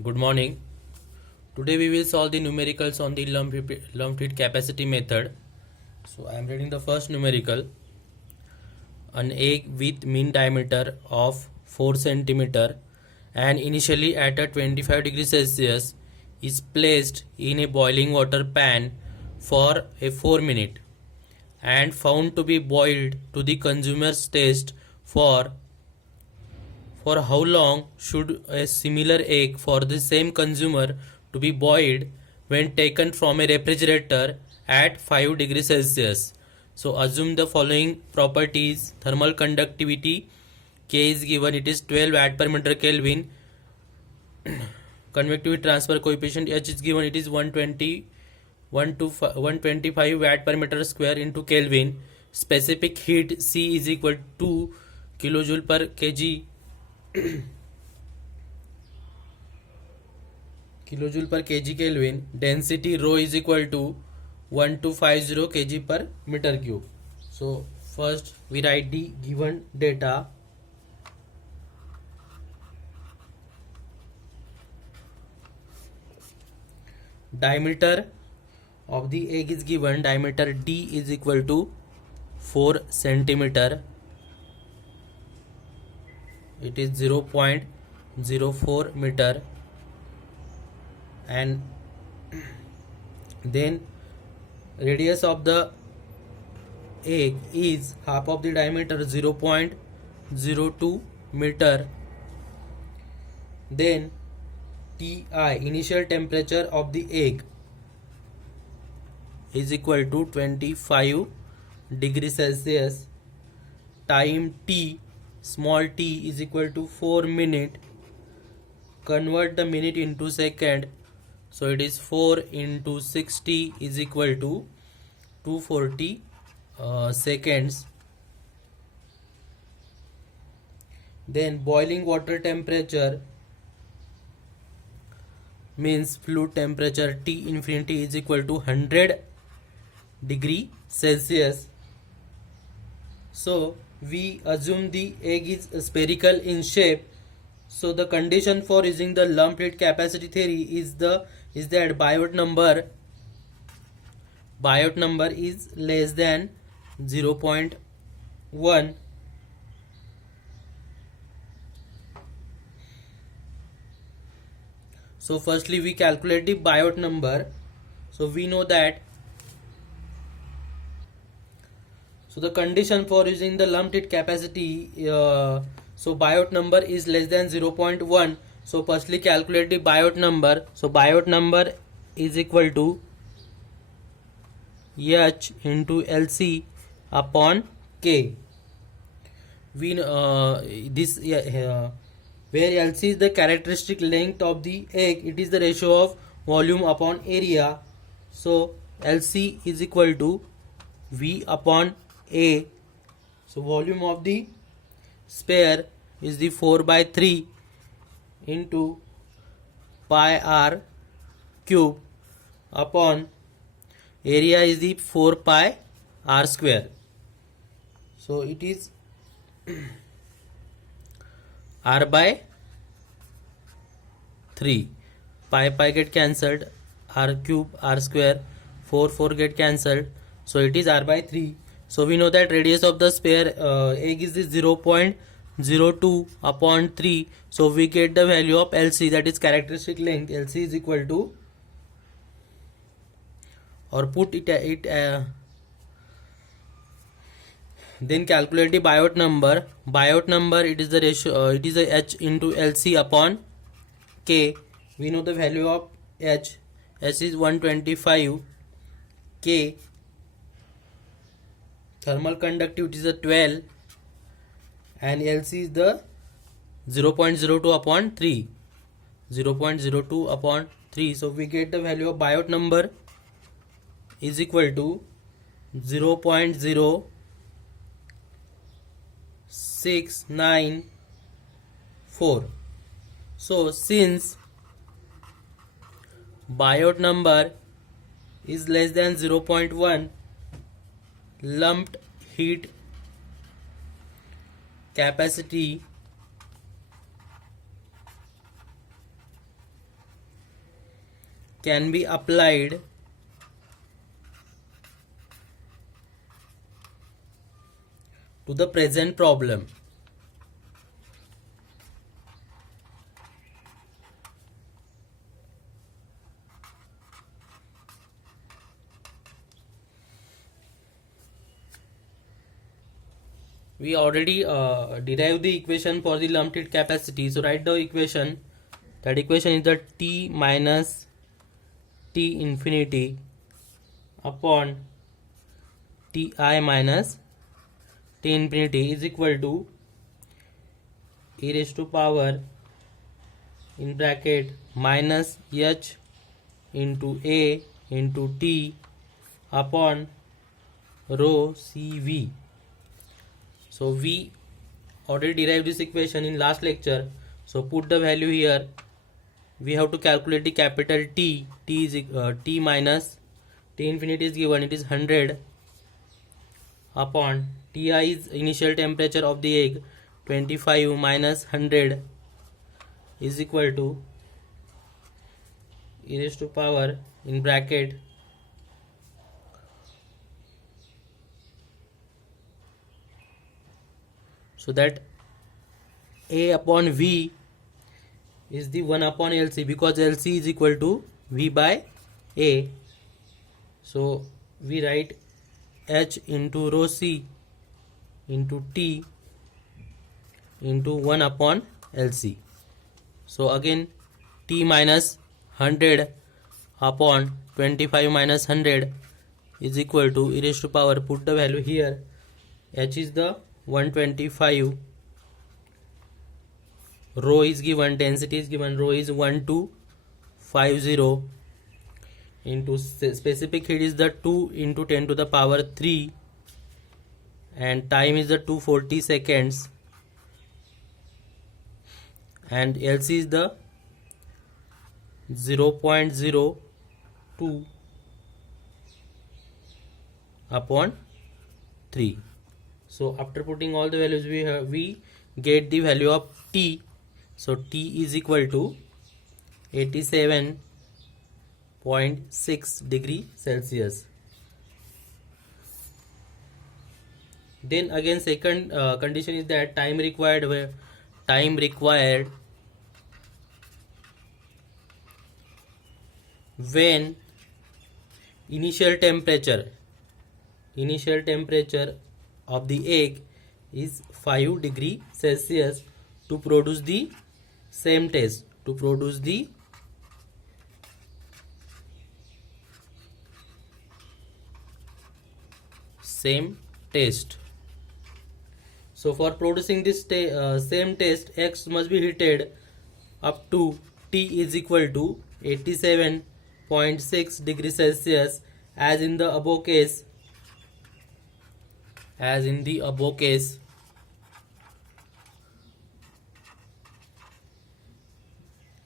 Good morning. Today we will solve the numericals on the lumped heat capacity method. So I am reading the first numerical. An egg with mean diameter of 4 centimeter and initially at a 25 degrees Celsius is placed in a boiling water pan for a 4 minute and found to be boiled to the consumer's taste for how long should a similar egg for the same consumer to be boiled when taken from a refrigerator at 5 degrees Celsius? So assume the following properties. Thermal conductivity K is given, it is 12 watt per meter Kelvin. Convectivity transfer coefficient H is given, it is 125 watt per meter square into Kelvin. Specific heat C is equal to kilojoule per kg kilojoule per kg Kelvin. Density rho is equal to 1250 kg per meter cube. So first we write the given data. Diameter of the egg is given, diameter D is equal to 4 centimeter. It is 0.04 meter, and then radius of the egg is half of the diameter, 0.02 meter. Then Ti, initial temperature of the egg, is equal to 25 degrees Celsius. Time T, small t, is equal to 4 minute. Convert the minute into second, so it is 4 into 60 is equal to 240 seconds. Then boiling water temperature means fluid temperature T infinity is equal to 100 degree Celsius. So we assume the egg is spherical in shape. So the condition for using the lumped heat capacity theory is that Biot number is less than 0.1. So firstly we calculate the Biot number. So we know that, so the condition for using the lumped heat capacity, so Biot number is less than 0.1. So firstly calculate the Biot number. So Biot number is equal to H into LC upon K. We where LC is the characteristic length of the egg, it is the ratio of volume upon area. So LC is equal to V upon A. So volume of the sphere is the 4/3 into pi r cube upon area is the 4 pi r square. So it is r by 3. Pi get cancelled, r cube r square, 4 get cancelled, so it is r by 3. So we know that radius of the sphere egg is the 0.02 upon 3. So we get the value of LC, that is characteristic length. LC is equal to, or put it then calculate the Biot number. Biot number, it is the ratio, it is the H into LC upon K. We know the value of H. H is 125. K, thermal conductivity is the 12, and LC is the 0.02 upon 3. 0.02 upon 3. So we get the value of Biot number is equal to 0.0694. So since Biot number is less than 0.1, lumped heat capacity can be applied to the present problem. We already derived the equation for the lumped heat capacity. So write the equation. That equation is the T minus T infinity upon Ti minus T infinity is equal to e raised to power in bracket minus h into a into t upon rho Cv. So we already derived this equation in last lecture. So put the value here. We have to calculate the capital T. T is T minus T infinity is given. It is 100 upon Ti is initial temperature of the egg, 25 minus 100 is equal to e raised to power in bracket so that A upon V is the 1 upon LC, because LC is equal to V by A. So we write H into rho C into T into 1 upon LC. So again T minus 100 upon 25 minus 100 is equal to e raised to power, put the value here. H is the 125, rho is given, density is given, rho is 1250 into specific heat is the 2 into 10 to the power 3 and time is the 240 seconds and LC is the 0.02 upon 3. So after putting all the values we get the value of T. So T is equal to 87.6 degree Celsius. Then again second condition is that time required when initial temperature of the egg is 5 degree Celsius to produce the same test, So for producing this same test, X must be heated up to T is equal to 87.6 degrees Celsius as in the above case.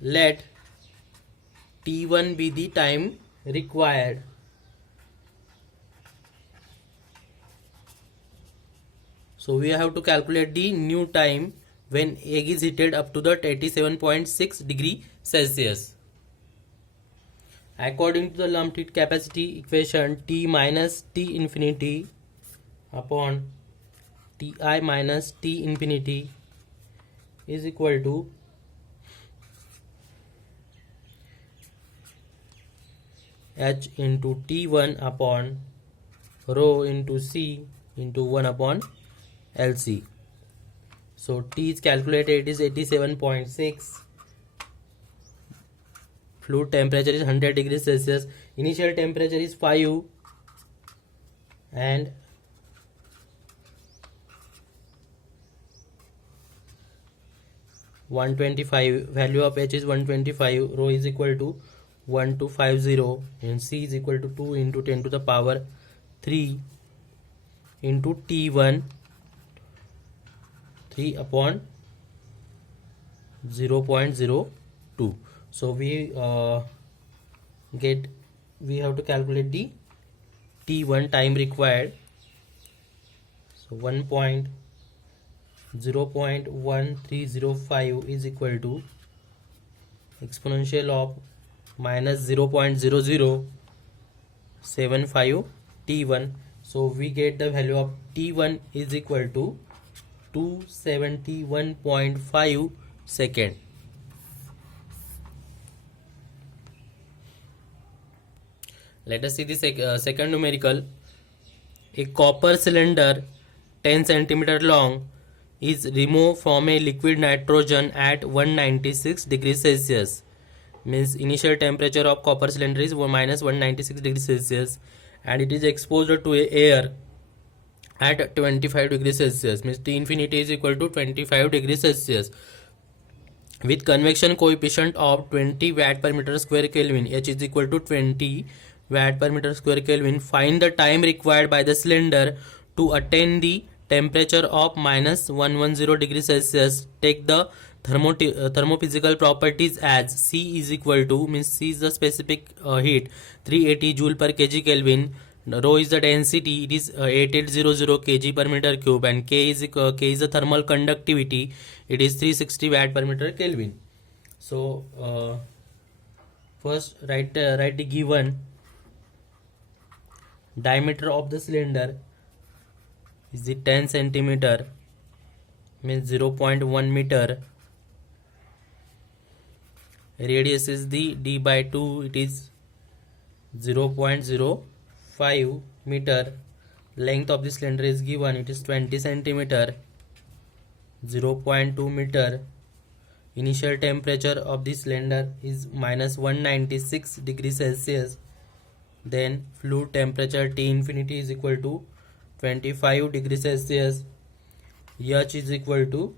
Let T1 be the time required. So we have to calculate the new time when egg is heated up to the 87.6 degree Celsius. According to the lumped heat capacity equation, T minus T infinity upon Ti minus T infinity is equal to H into T1 upon rho into C into 1 upon LC. So T is calculated, it is 87.6. Fluid temperature is 100 degrees Celsius. Initial temperature is 5 and (125) value of H is 125, rho is equal to 1250 and C is equal to 2 into 10 to the power 3 into T1 3 upon 0.02. So we have to calculate the T1 time required. So 0.1305 is equal to exponential of minus 0.0075 T1. So we get the value of T1 is equal to 271.5 second. Let us see the second numerical. A copper cylinder 10 cm long is removed from a liquid nitrogen at 196 degrees Celsius. Means initial temperature of copper cylinder is minus 196 degrees Celsius and it is exposed to air at 25 degrees Celsius. Means T infinity is equal to 25 degrees Celsius. With convection coefficient of 20 watt per meter square Kelvin, H is equal to 20 watt per meter square Kelvin. Find the time required by the cylinder to attain the temperature of minus 110 degrees Celsius. Take the thermophysical properties as C is equal to, means C is the specific heat, 380 joule per kg Kelvin. Rho is the density, it is 8800 kg per meter cube, and K is the thermal conductivity, it is 360 watt per meter Kelvin. So first write the given diameter of the cylinder is the 10 centimeter, means 0.1 meter. Radius is the d by 2, it is 0.05 meter. Length of the cylinder is given, it is 20 centimeter, 0.2 meter. Initial temperature of the cylinder is minus 196 degrees Celsius. Then fluid temperature T infinity is equal to 25 degrees Celsius. H is equal to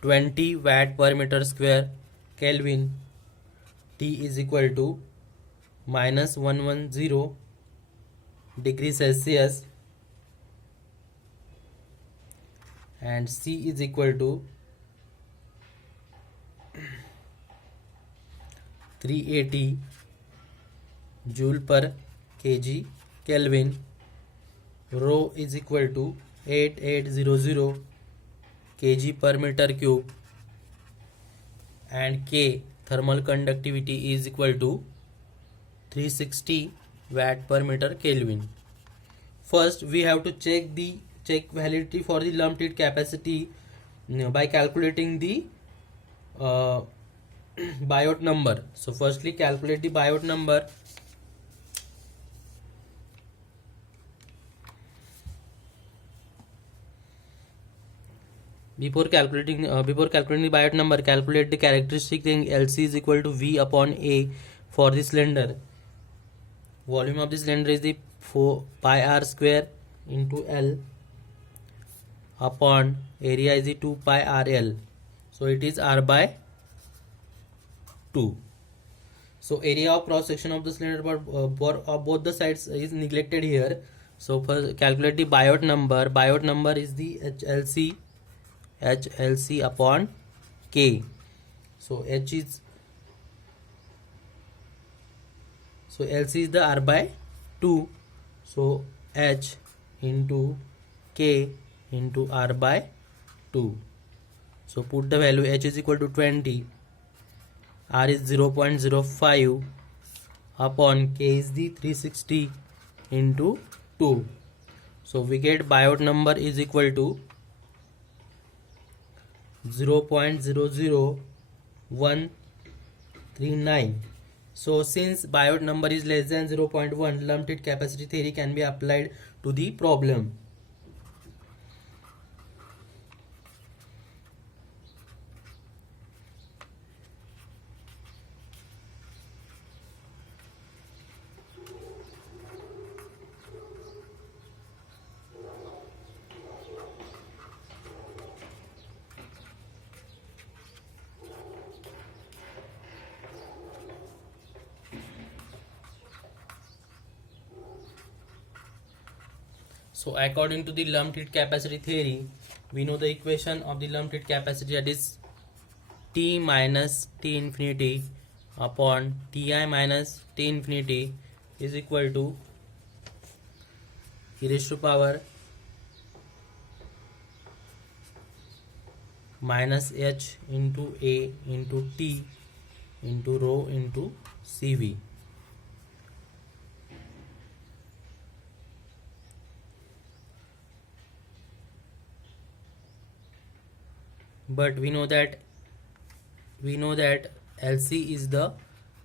20 watt per meter square Kelvin. T is equal to minus 110 degrees Celsius, and C is equal to 380 joule per kg Kelvin. Rho is equal to 8800 kg per meter cube, and K thermal conductivity is equal to 360 watt per meter Kelvin. First we have to check validity for the lumped heat capacity by calculating the Biot number. So firstly calculate the Biot number. Before calculating the Biot number, calculate the characteristic thing LC is equal to V upon A for the cylinder. Volume of the cylinder is the 4 pi r square into L upon area is the 2 pi RL. So it is R by 2. So area of cross section of the cylinder of both the sides is neglected here. So first calculate the Biot number. Biot number is the HLC upon K. So LC is the R by 2. So H into K into R by 2. So put the value. H is equal to 20, R is 0.05 upon K is the 360 into 2. So we get Biot number is equal to 0.00139. So since Biot number is less than 0.1, lumped heat capacity theory can be applied to the problem. So according to the lumped heat capacity theory, we know the equation of the lumped heat capacity, that is T minus T infinity upon Ti minus T infinity is equal to e raised to power minus H into A into T into rho into CV. But we know that LC is the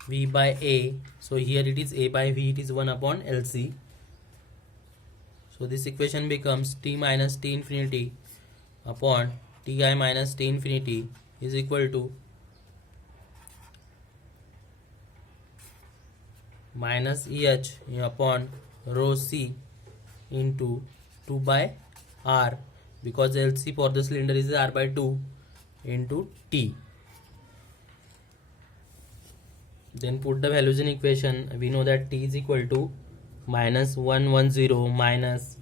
V by A, so here it is A by V, it is 1 upon LC. So this equation becomes T minus T infinity upon Ti minus T infinity is equal to minus EH upon rho C into 2 by R, because LC for the cylinder is R by 2 into T. Then put the values in equation. We know that T is equal to minus 110 minus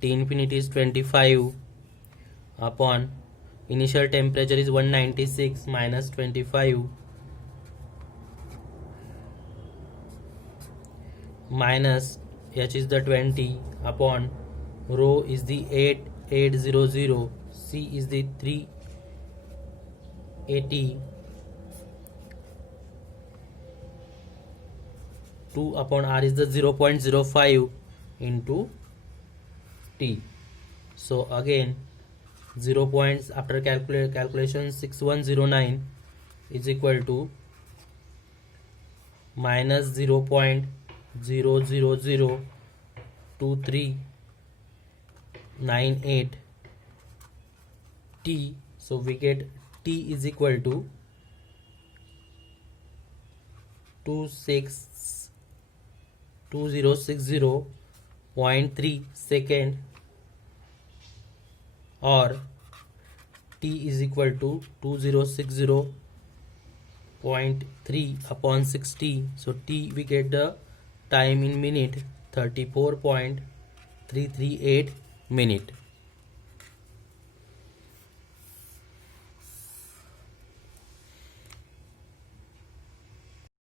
T infinity is 25 upon initial temperature is 196 minus 25 minus H is the 20 upon rho is the 8800, C is the 380, 2 upon R is the 0.05 into T. So again 0 points after calculation 6109 is equal to minus 0.0002398 T. So we get T is equal to 2060.3 second, or T is equal to 2060.3 upon 60. So T, we get the time in minute 34.338 minute.